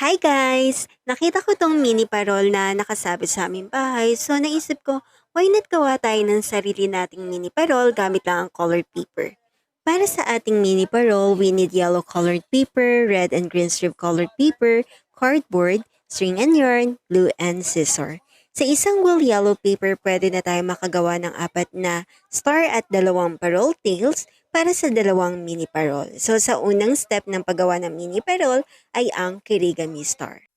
Hi guys! Nakita ko tong mini parol na nakasabit sa aming bahay, so naisip ko, why not gawa tayo ng sarili nating mini parol gamit lang ang colored paper. Para sa ating mini parol, we need yellow colored paper, red and green strip colored paper, cardboard, string and yarn, glue and scissor. Sa isang wool yellow paper, pwede na tayo makagawa ng apat na star at dalawang parol tails para sa dalawang mini parol. So sa unang step ng paggawa ng mini parol, ay ang kirigami star.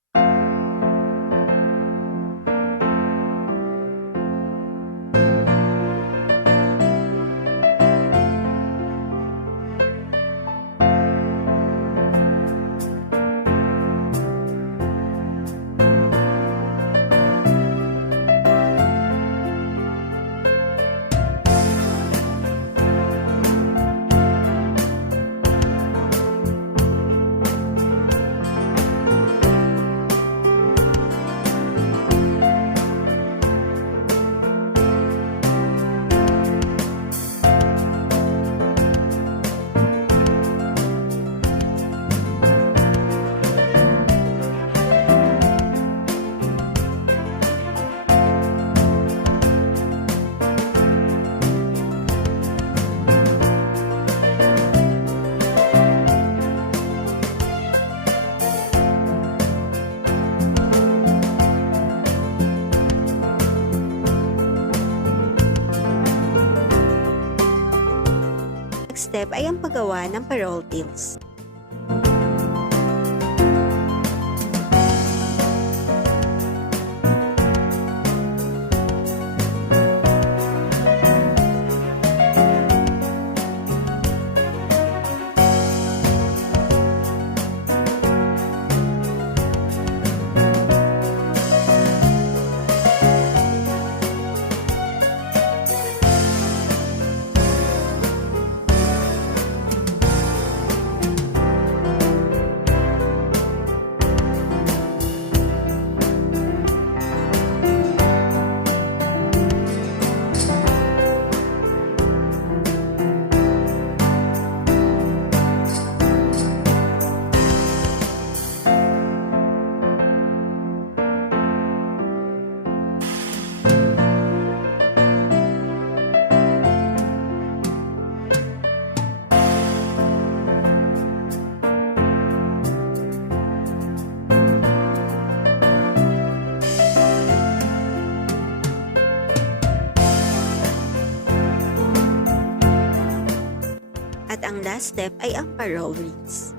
Next step ay ang paggawa ng parol tails. At ang last step ay ang parol rings.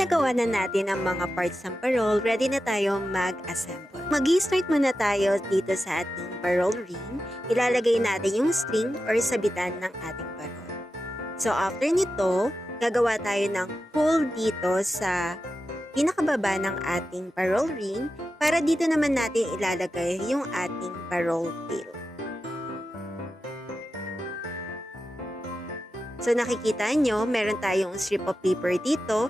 Nagawa na natin ang mga parts ng parol, ready na tayo mag-assemble. Mag-i-start muna tayo dito sa ating parol ring. Ilalagay natin yung string or sabitan ng ating parol. So after nito, gagawa tayo ng hole dito sa pinakababa ng ating parol ring para dito naman natin ilalagay yung ating parol tail. So nakikita nyo, meron tayong strip of paper dito.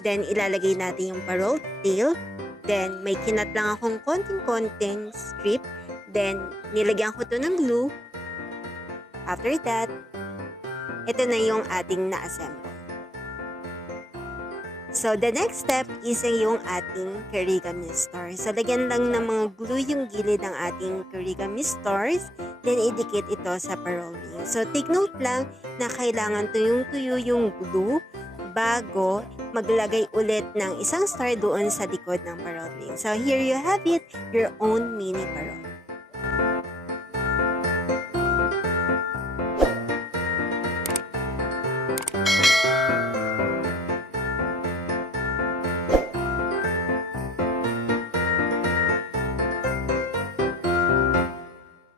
Then, ilalagay natin yung parol tail. Then, may kinat lang akong konting-konting strip. Then, nilagyan ko to ng glue. After that, ito na yung ating na-assemble. So, the next step is yung ating kirigami stars. So, lagyan lang ng mga glue yung gilid ng ating kirigami stars. Then, idikit ito sa parol ring. So, take note lang na kailangan tuyong-tuyo yung glue bago maglagay ulit ng isang star doon sa likod ng parol ring. So, here you have it, your own mini parol.